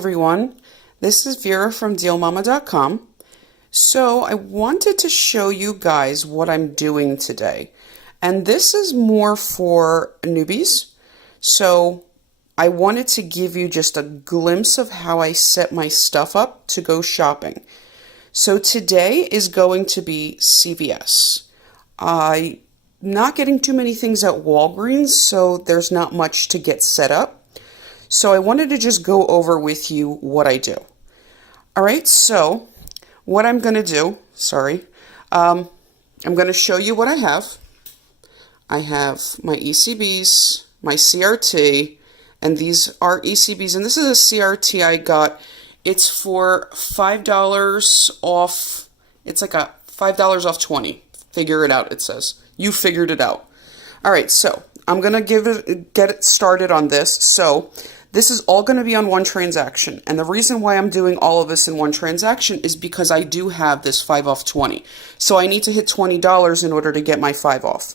everyone, this is Vera from DealMama.com. So I wanted to show you guys what I'm doing today. And this is more for newbies. So I wanted to give you just a glimpse of how I set my stuff up to go shopping. So today is going to be CVS. I'm not getting too many things at Walgreens, so there's not much to get set up. So I wanted to just go over with you what I do. All right, so what I'm going to do, I'm going to show you what I have. I have my ECBs, my CRT, and these are ECBs, and this is a CRT I got. It's for $5 off. It's like a $5 off 20. Figure it out, it says. You figured it out. All right, so I'm going to get it started on this. So this is all going to be on one transaction. And the reason why I'm doing all of this in one transaction is because I do have this 5 off 20. So I need to hit $20 in order to get my 5 off.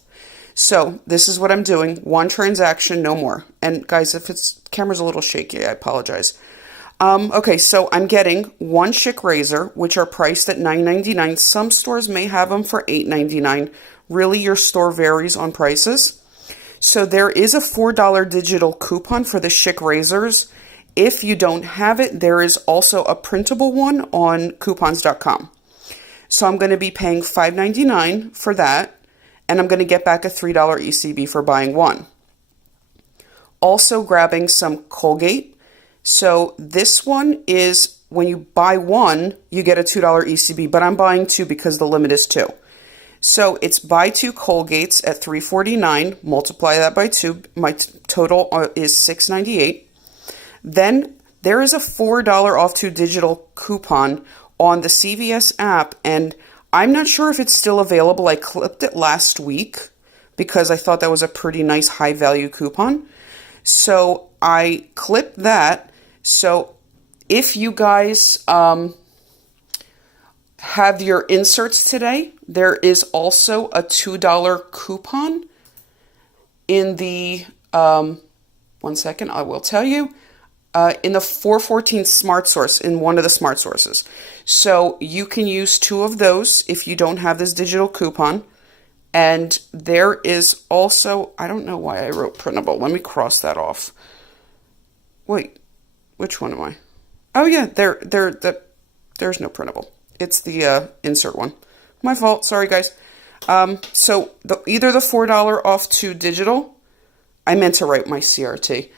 So this is what I'm doing. One transaction, no more. And guys, if camera's a little shaky, I apologize. Okay, so I'm getting one Schick razor, which are priced at $9.99. Some stores may have them for $8.99. Really, your store varies on prices. So there is a $4 digital coupon for the Schick razors. If you don't have it, there is also a printable one on coupons.com. So I'm going to be paying $5.99 for that, and I'm going to get back a $3 ECB for buying one. Also grabbing some Colgate. So this one is when you buy one, you get a $2 ECB, but I'm buying two because the limit is 2. So it's buy 2 Colgates at $3.49, multiply that by 2, my total is $6.98. Then there is a $4 off 2 digital coupon on the CVS app, and I'm not sure if it's still available. I clipped it last week because I thought that was a pretty nice high value coupon. So I clipped that. So if you guys have your inserts today, there is also a $2 coupon in the, one second, I will tell you, in the 414 Smart Source, in one of the Smart Sources. So you can use 2 of those if you don't have this digital coupon. And there is also, I don't know why I wrote printable. Let me cross that off. Wait, which one am I? Oh yeah, there's no printable. It's the insert one. My fault. Sorry, guys. So either the $4 off 2 digital, I meant to write my CRT,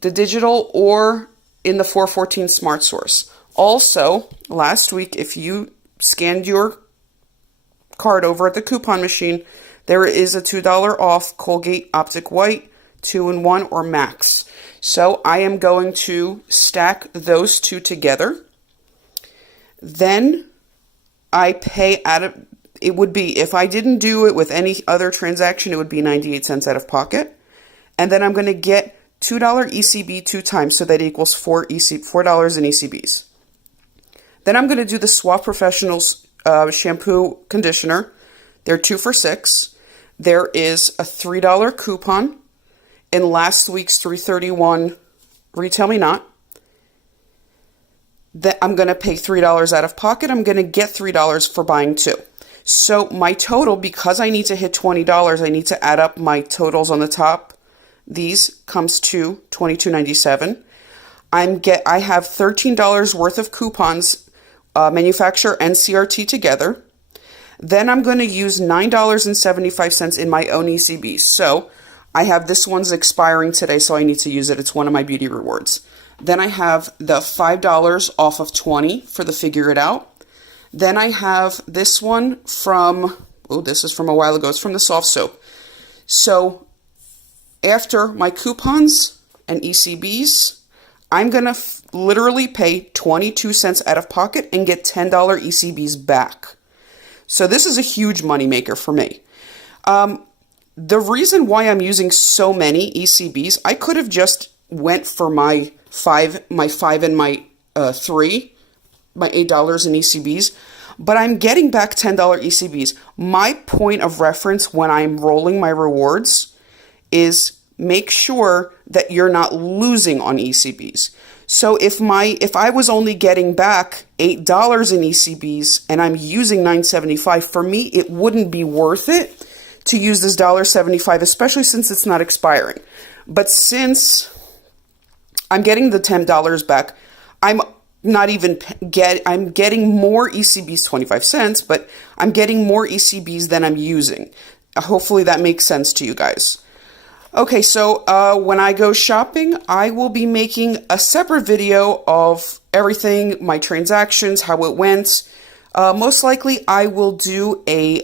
the digital, or in the 414 Smart Source. Also, last week, if you scanned your card over at the coupon machine, there is a $2 off Colgate Optic White 2-in-1 or Max. So I am going to stack those 2 together. Then I pay out of, it would be, if I didn't do it with any other transaction, it would be 98 cents out of pocket. And then I'm going to get $2 ECB 2 times, so that equals $4 in ECBs. Then I'm going to do the Suave Professionals shampoo conditioner. They're 2 for $6. There is a $3 coupon in last week's $3.31 Retail Me Not. That I'm going to pay $3 out of pocket. I'm going to get $3 for buying 2. So my total, because I need to hit $20, I need to add up my totals on the top. These comes to $22.97. I have $13 worth of coupons, manufacturer and CRT together. Then I'm going to use $9.75 in my own ECBs. So I have this one's expiring today, so I need to use it. It's one of my beauty rewards. Then I have the $5 off of 20 for the Figure It Out. Then I have this one from, this is from a while ago. It's from the Soft Soap. So after my coupons and ECBs, I'm going to literally pay 22 cents out of pocket and get $10 ECBs back. So this is a huge moneymaker for me. The reason why I'm using so many ECBs, I could have just went for my 5 and my 3, my $8 in ECBs, but I'm getting back $10 ECBs. My point of reference when I'm rolling my rewards is make sure that you're not losing on ECBs. So if I was only getting back $8 in ECBs and I'm using $9.75, for me it wouldn't be worth it to use this $1.75, especially since it's not expiring. But since I'm getting the $10 back, I'm getting more ECBs, 25 cents, but I'm getting more ECBs than I'm using. Hopefully that makes sense to you guys. Okay, so when I go shopping, I will be making a separate video of everything, my transactions, how it went. Most likely I will do a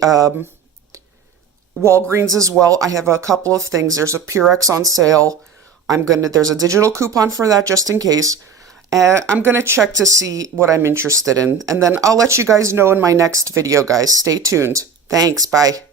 Walgreens as well. I have a couple of things. There's a Purex on sale. There's a digital coupon for that just in case. I'm going to check to see what I'm interested in. And then I'll let you guys know in my next video, guys. Stay tuned. Thanks. Bye.